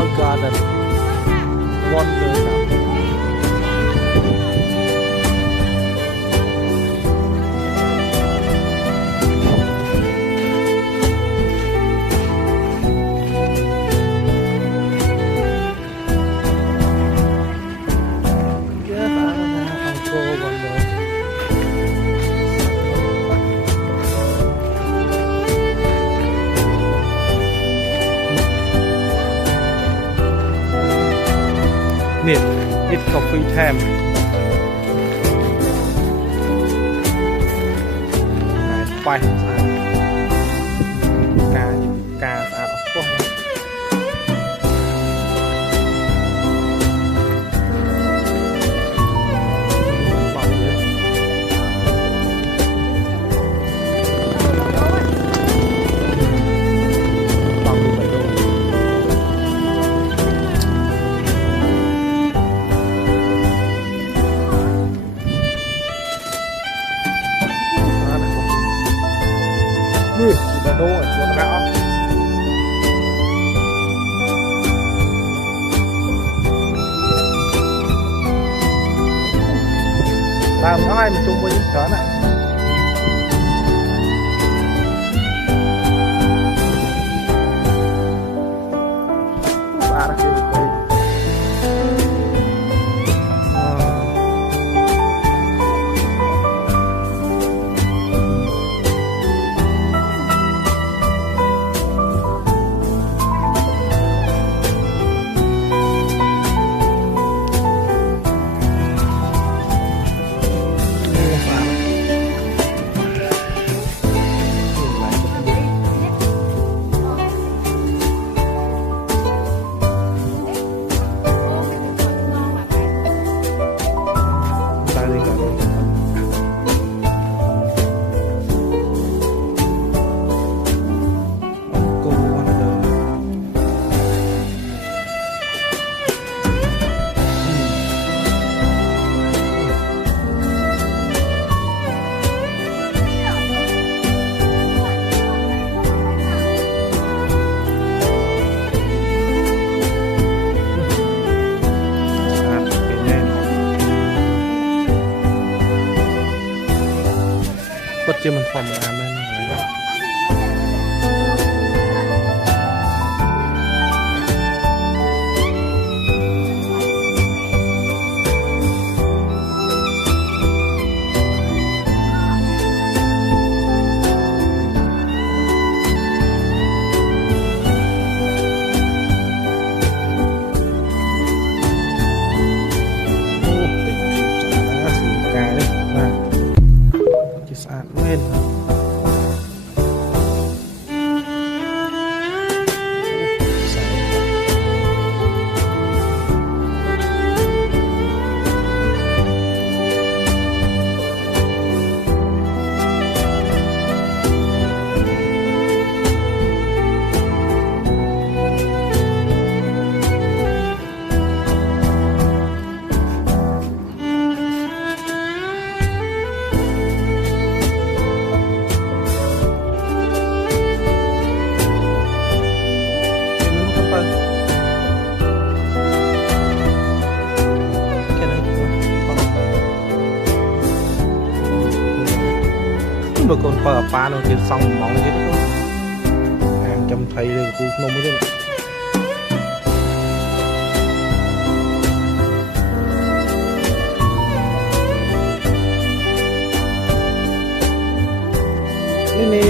Flower Garden Wonder It's coffee time. Bye. Ca sao quá. Bà đô ở chuột gạo làm ai mà chung với những chán ạ bà đã kêu đây chứ mình phòng làm lên mà còn phở pha nó thì xong mong cái đó hàng trăm thầy được khu nông mới thế này ini